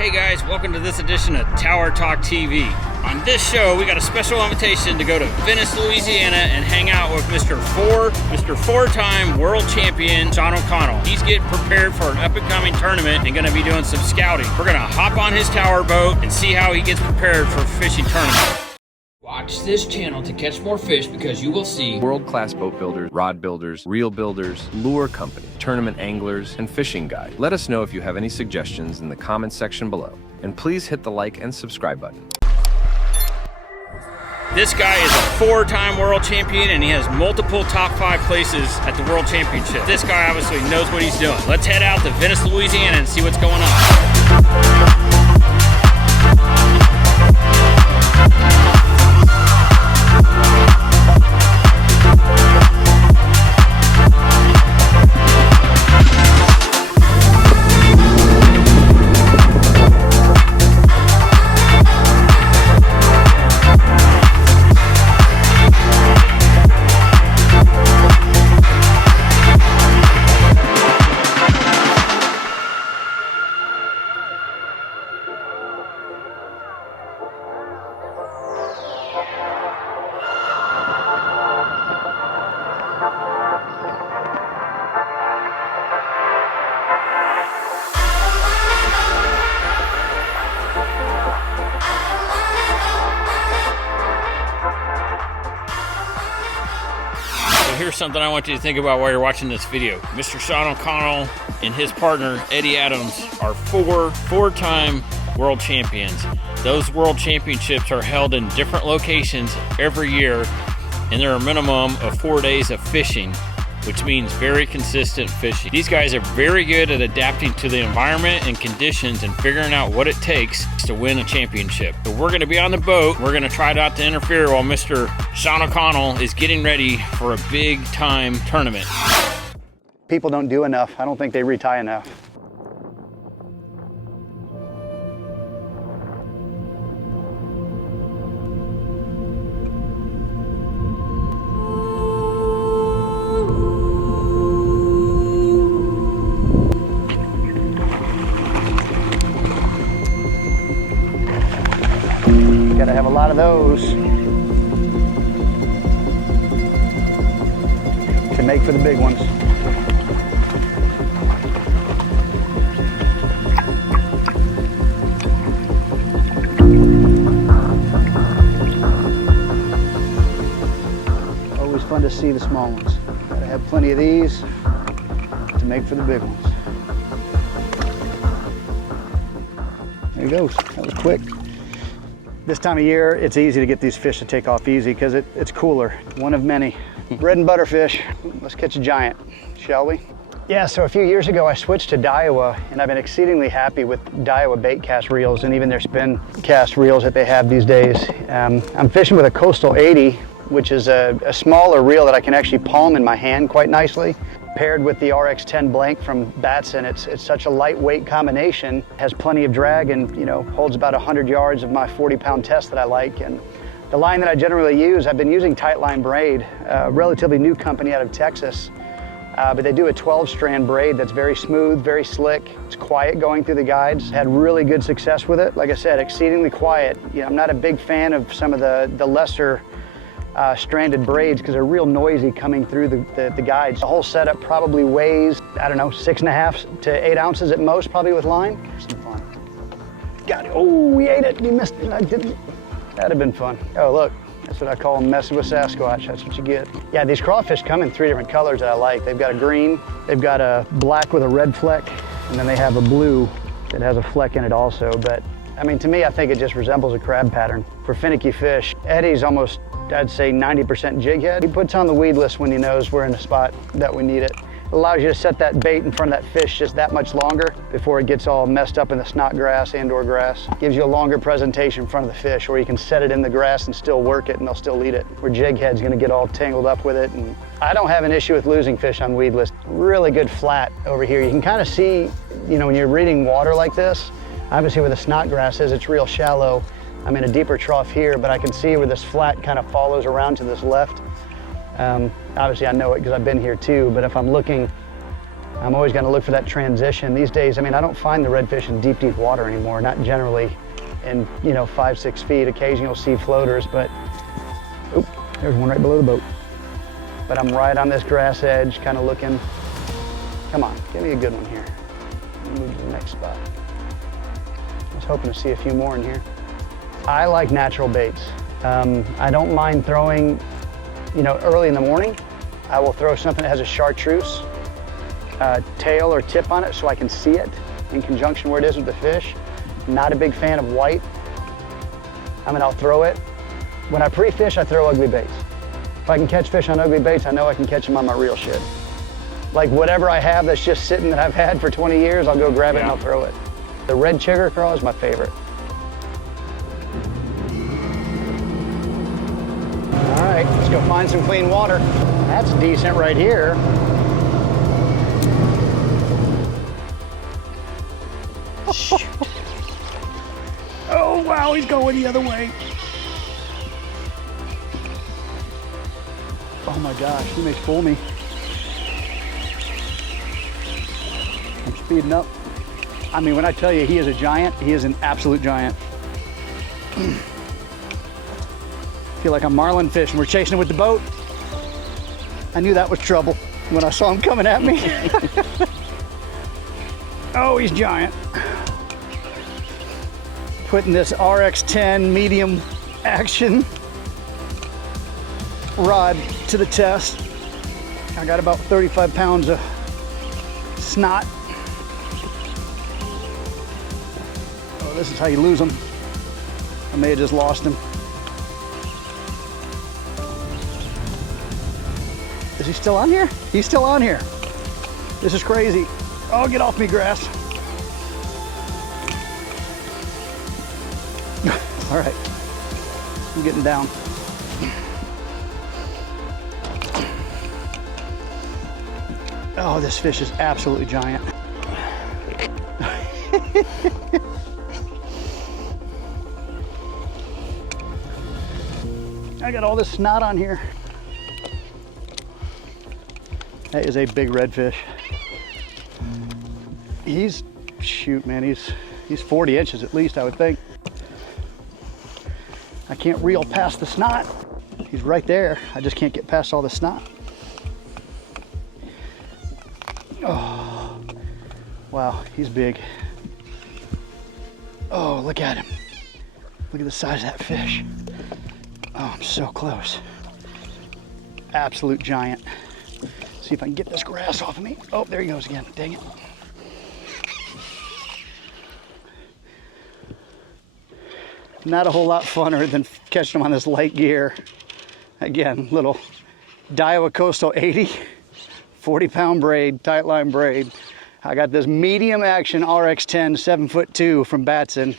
Hey guys, welcome to this edition of Tower Talk TV. On this show, we got a special invitation to go to Venice, Louisiana and hang out with Mr. Four-time world champion, Sean O'Connell. He's getting prepared for an up-and-coming tournament and gonna be doing some scouting. We're gonna hop on his tower boat and see how he gets prepared for a fishing tournament. Watch this channel to catch more fish because you will see world-class boat builders, rod builders, reel builders, lure company, tournament anglers, and fishing guide. Let us know if you have any suggestions in the comments section below. And please hit the like and subscribe button. This guy is a four-time world champion and he has multiple top 5 places at the World Championship. This guy obviously knows what he's doing. Let's head out to Venice, Louisiana and see what's going on. Here's something I want you to think about while you're watching this video. Mr. Sean O'Connell and his partner, Eddie Adams, are four-time world champions. Those world championships are held in different locations every year, and there are a minimum of 4 days of fishing, which means very consistent fishing. These guys are very good at adapting to the environment and conditions and figuring out what it takes to win a championship. So we're gonna be on the boat. We're gonna try not to interfere while Mr. Sean O'Connell is getting ready for a big time tournament. People don't do enough. I don't think they retie enough. Gotta have a lot of those to make for the big ones. Always fun to see the small ones. Gotta have plenty of these to make for the big ones. There he goes. That was quick. This time of year, it's easy to get these fish to take off easy because it's cooler. One of many. Bread and butter fish. Let's catch a giant, shall we? Yeah, so a few years ago, I switched to Daiwa, and I've been exceedingly happy with Daiwa bait cast reels and even their spin cast reels that they have these days. I'm fishing with a Coastal 80, which is a smaller reel that I can actually palm in my hand quite nicely. Paired with the RX-10 blank from Batson, it's such a lightweight combination, has plenty of drag and holds about 100 yards of my 40-pound test that I like. And the line that I generally use, I've been using Tightline braid, a relatively new company out of Texas, but they do a 12-strand braid that's very smooth, very slick. It's quiet going through the guides. Had really good success with it. Like I said, exceedingly quiet. I'm not a big fan of some of the lesser stranded braids because they're real noisy coming through the guides. The whole setup probably weighs, I don't know, 6.5 to 8 ounces at most, probably with line. Some fun. Got it. Oh, we ate it. We missed it. I didn't. That'd have been fun. Oh, look. That's what I call messing with Sasquatch. That's what you get. Yeah, these crawfish come in 3 different colors that I like. They've got a green, they've got a black with a red fleck, and then they have a blue that has a fleck in it also. But I mean, to me, I think it just resembles a crab pattern. For finicky fish, Eddie's almost, I'd say 90% jig head. He puts on the weed list when he knows we're in a spot that we need it. It allows you to set that bait in front of that fish just that much longer before it gets all messed up in the snot grass and/or grass. Gives you a longer presentation in front of the fish, or you can set it in the grass and still work it and they'll still eat it. Where jig head's gonna get all tangled up with it. And I don't have an issue with losing fish on weedless. Really good flat over here. You can kind of see, when you're reading water like this, obviously where the snot grass is, it's real shallow. I'm in a deeper trough here, but I can see where this flat kind of follows around to this left. Obviously I know it because I've been here too, but if I'm looking I'm always going to look for that transition. These days, I mean, I don't find the redfish in deep, deep water anymore, not generally in, you know, 5-6 feet. Occasionally you'll see floaters, but, oop, there's one right below the boat. But I'm right on this grass edge, kind of looking. Come on, give me a good one here. Let me move to the next spot. I was hoping to see a few more in here. I like natural baits. I don't mind throwing, you know, early in the morning. I will throw something that has a chartreuse tail or tip on it so I can see it in conjunction where it is with the fish. Not a big fan of white. I mean, I'll throw it. When I pre-fish, I throw ugly baits. If I can catch fish on ugly baits, I know I can catch them on my real shit. Like whatever I have that's just sitting that I've had for 20 years, I'll go grab it and I'll throw it. The red chigger craw is my favorite. All right, let's go find some clean water. That's decent right here. Oh wow, he's going the other way. Oh my gosh, he may fool me. I'm speeding up. I mean, when I tell you he is a giant, he is an absolute giant. Feel like I'm marlin fishing. We're chasing him with the boat. I knew that was trouble when I saw him coming at me. Oh, he's giant. Putting this RX-10 medium action rod to the test. I got about 35 pounds of snot. Oh, this is how you lose them. I may have just lost him. Is he still on here? He's still on here. This is crazy. Oh, get off me, grass. All right, I'm getting down. Oh, this fish is absolutely giant. I got all this snot on here. That is a big redfish. He's, shoot man, he's 40 inches at least, I would think. I can't reel past the snot. He's right there. I just can't get past all the snot. Oh, wow, he's big. Oh, look at him. Look at the size of that fish. Oh, I'm so close. Absolute giant. See if I can get this grass off of me. Oh, there he goes again. Dang it. Not a whole lot funner than catching them on this light gear. Again, little Daiwa Coastal 80, 40-pound braid, tight line braid. I got this medium action RX-10 7'2" from Batson.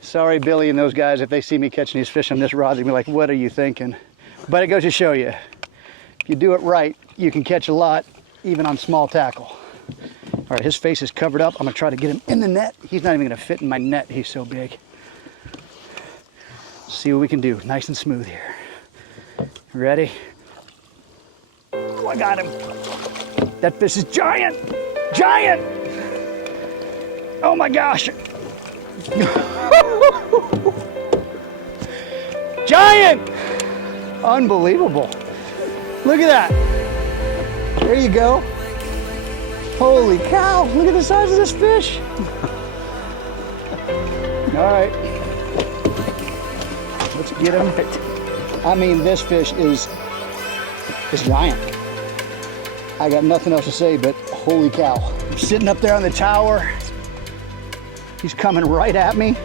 Sorry, Billy and those guys, if they see me catching these fish on this rod, they'll be like, what are you thinking? But it goes to show you, if you do it right, you can catch a lot, even on small tackle. All right, his face is covered up. I'm gonna try to get him in the net. He's not even gonna fit in my net, he's so big. See what we can do, nice and smooth here. Ready? Oh, I got him. That fish is giant, giant. Oh my gosh. Giant! Unbelievable. Look at that. There you go. Holy cow, look at the size of this fish. All right. Let's get him. I mean, this fish is giant. I got nothing else to say, but holy cow. I'm sitting up there on the tower. He's coming right at me.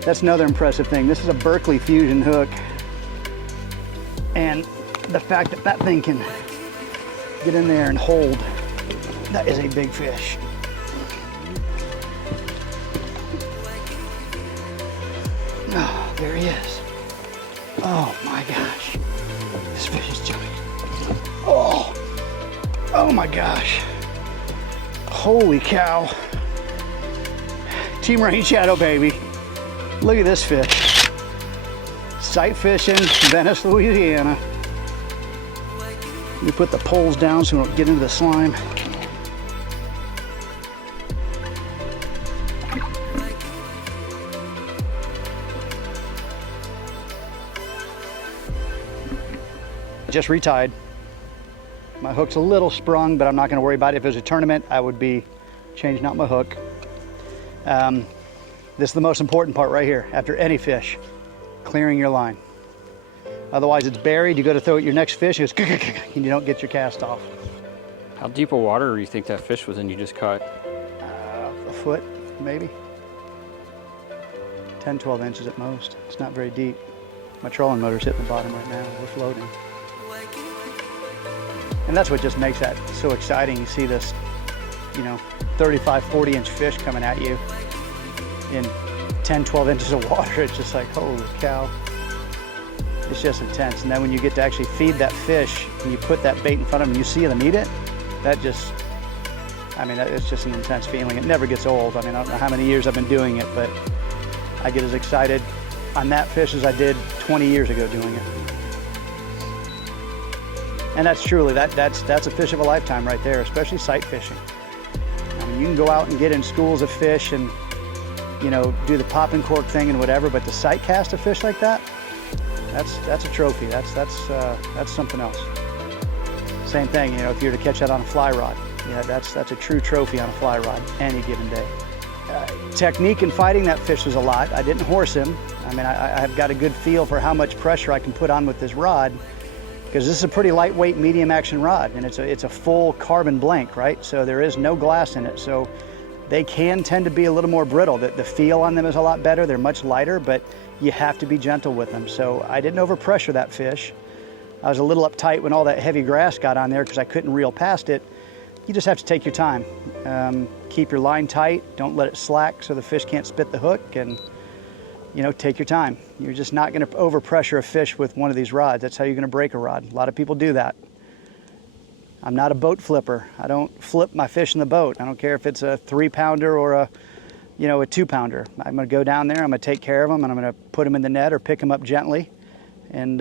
That's another impressive thing. This is a Berkeley Fusion hook. And the fact that that thing can get in there and hold, that is a big fish. Oh, there he is. Oh my gosh. This fish is giant. Oh my gosh. Holy cow. Team Rain Shadow, baby. Look at this fish. Sight fishing, Venice, Louisiana. We put the poles down so we don't get into the slime. Just retied. My hook's a little sprung, but I'm not going to worry about it. If it was a tournament, I would be changing out my hook. This is the most important part right here. After any fish, clearing your line. Otherwise, it's buried. You go to throw at your next fish, it goes and you don't get your cast off. How deep of water do you think that fish was in you just caught? A foot, maybe. 10, 12 inches at most. It's not very deep. My trolling motor's hitting the bottom right now. We're floating. And that's what just makes that so exciting. You see this, 35, 40-inch fish coming at you in 10, 12 inches of water. It's just like, holy cow. It's just intense. And then when you get to actually feed that fish and you put that bait in front of them and you see them eat it, it's just an intense feeling. It never gets old. I don't know how many years I've been doing it, but I get as excited on that fish as I did 20 years ago doing it. And that's truly, that's a fish of a lifetime right there, especially sight fishing. You can go out and get in schools of fish and, do the pop and cork thing and whatever, but to sight cast a fish like that, that's a trophy. That's something else. Same thing, if you were to catch that on a fly rod, that's a true trophy on a fly rod any given day. Technique in fighting that fish was a lot. I didn't horse him. I've got a good feel for how much pressure I can put on with this rod, because this is a pretty lightweight medium action rod, and it's a full carbon blank, right? So there is no glass in it, so they can tend to be a little more brittle. The feel on them is a lot better. They're much lighter, but you have to be gentle with them. So I didn't overpressure that fish. I was a little uptight when all that heavy grass got on there because I couldn't reel past it. You just have to take your time. Keep your line tight, don't let it slack so the fish can't spit the hook, and take your time. You're just not going to overpressure a fish with one of these rods. That's how you're going to break a rod. A lot of people do that. I'm not a boat flipper. I don't flip my fish in the boat. I don't care if it's a 3-pounder or a 2-pounder. I'm going to go down there, I'm going to take care of them, and I'm going to put them in the net or pick them up gently and,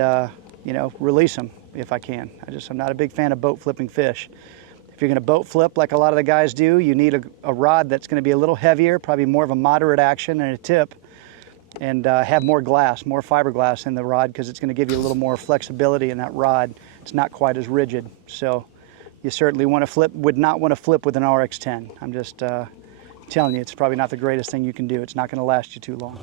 release them if I can. I'm not a big fan of boat flipping fish. If you're going to boat flip like a lot of the guys do, you need a rod that's going to be a little heavier, probably more of a moderate action and a tip, and have more glass, more fiberglass in the rod, because it's going to give you a little more flexibility in that rod. It's not quite as rigid. So you certainly would not want to flip with an RX-10. I'm just telling you, it's probably not the greatest thing you can do. It's not going to last you too long.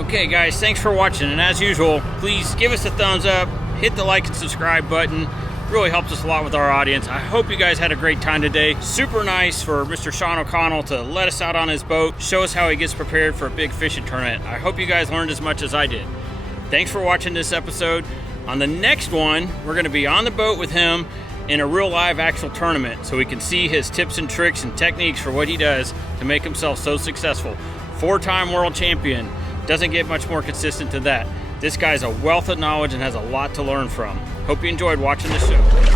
Okay guys, thanks for watching, and as usual, please give us a thumbs up, hit the like and subscribe button. Really helps us a lot with our audience. I hope you guys had a great time today. Super nice for Mr. Sean O'Connell to let us out on his boat, show us how he gets prepared for a big fishing tournament. I hope you guys learned as much as I did. Thanks for watching this episode. On the next one, we're gonna be on the boat with him in a real live actual tournament, so we can see his tips and tricks and techniques for what he does to make himself so successful. 4-time world champion. Doesn't get much more consistent than that. This guy's a wealth of knowledge and has a lot to learn from. Hope you enjoyed watching the show.